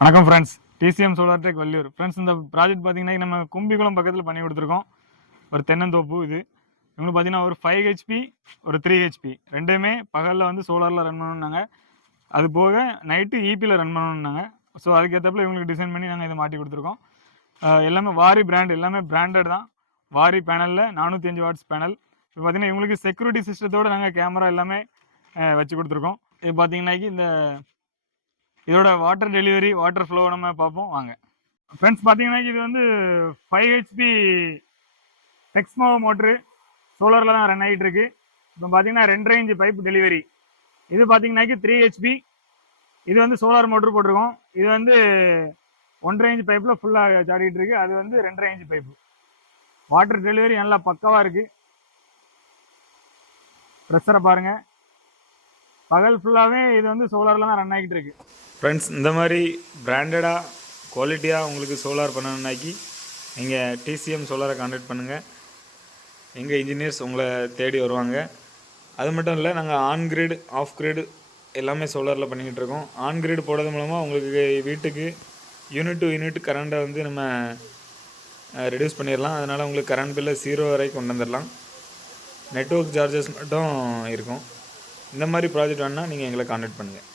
வணக்கம் friends TCM solar tech Valliyur. Friends இந்த project பார்த்தீங்கன்னா நம்ம கும்பிக்குளம் பக்கத்தில் பண்ணி கொடுத்துருக்கோம். ஒரு தென்னந்தோப்பு இது. இவங்களுக்கு பார்த்தீங்கன்னா ஒரு ஃபைவ் ஹெச்பி ஒரு த்ரீ ஹெச்பி ரெண்டுமே பகலில் வந்து சோலாரில் ரன் பண்ணணுன்னாங்க அது போக நைட்டு ஈபியில் ரன் பண்ணணுன்னாங்க ஸோ அதுக்கேற்றப்பில் இவங்களுக்கு டிசைன் பண்ணி நாங்கள் இதை மாட்டி கொடுத்துருக்கோம். எல்லாமே வாரி பிராண்ட் எல்லாமே பிராண்டட் தான். வாரி பேனலில் நானூற்றி அஞ்சு வாட்ஸ் பேனல் இப்போ பார்த்தீங்கன்னா இவங்களுக்கு செக்யூரிட்டி சிஸ்டத்தோடு நாங்கள் கேமரா எல்லாமே வச்சு கொடுத்துருக்கோம். இது பார்த்தீங்கன்னாக்கி இந்த இதோட வாட்டர் டெலிவரி வாட்டர் ஃப்ளோ நம்ம பார்ப்போம். வாங்க. ஃப்ரெண்ட்ஸ் பார்த்தீங்கன்னா இது வந்து ஃபைவ் ஹெச்பி டெக்ஸ்மோ மோட்ரு சோலாரில் தான் ரன் ஆகிட்டு இருக்கு இப்போ பார்த்தீங்கன்னா ரெண்டரை இன்ச்சு பைப் டெலிவரி இது பார்த்தீங்கன்னாக்கி த்ரீ ஹெச்பி இது வந்து சோலார் மோட்ரு போட்டிருக்கோம். இது வந்து ஒன்றரை இன்ச் பைப்பில் ஃபுல்லாக சாடிட்டு இருக்கு அது வந்து ரெண்டரை இன்ச் பைப்பு வாட்டர் டெலிவரி நல்லா பக்கவாக இருக்கு. ப்ரெஷரை பாருங்கள் பகல் ஃபுல்லாகவே இது வந்து சோலாரில் தான் ரன் ஆகிட்டு இருக்கு ஃப்ரெண்ட்ஸ் இந்த மாதிரி பிராண்டடாக குவாலிட்டியாக உங்களுக்கு சோலார் பண்ணணுன்னாக்கி நீங்கள் டிசிஎம் சோலாரை கான்டாக்ட் பண்ணுங்கள் எங்கள் இன்ஜினியர்ஸ் உங்களை தேடி வருவாங்க. அது மட்டும் இல்லை நாங்கள் ஆன் கிரிட் ஆஃப் கிரிட் எல்லாமே சோலாரில் பண்ணிக்கிட்டு இருக்கோம். ஆன் கிரிட் போடுறது மூலமாக உங்களுக்கு வீட்டுக்கு யூனிட் டு யூனிட் கரண்ட்டை வந்து நம்ம ரெடியூஸ் பண்ணிடலாம் அதனால் உங்களுக்கு கரண்ட் பில்லை ஜீரோ வரைக்கும் கொண்டு வந்துடலாம் நெட்ஒர்க் சார்ஜஸ் மட்டும் இருக்கும். இந்த மாதிரி ப்ராஜெக்ட் வேணால் நீங்கள் எங்களை கான்டாக்ட் பண்ணுங்கள்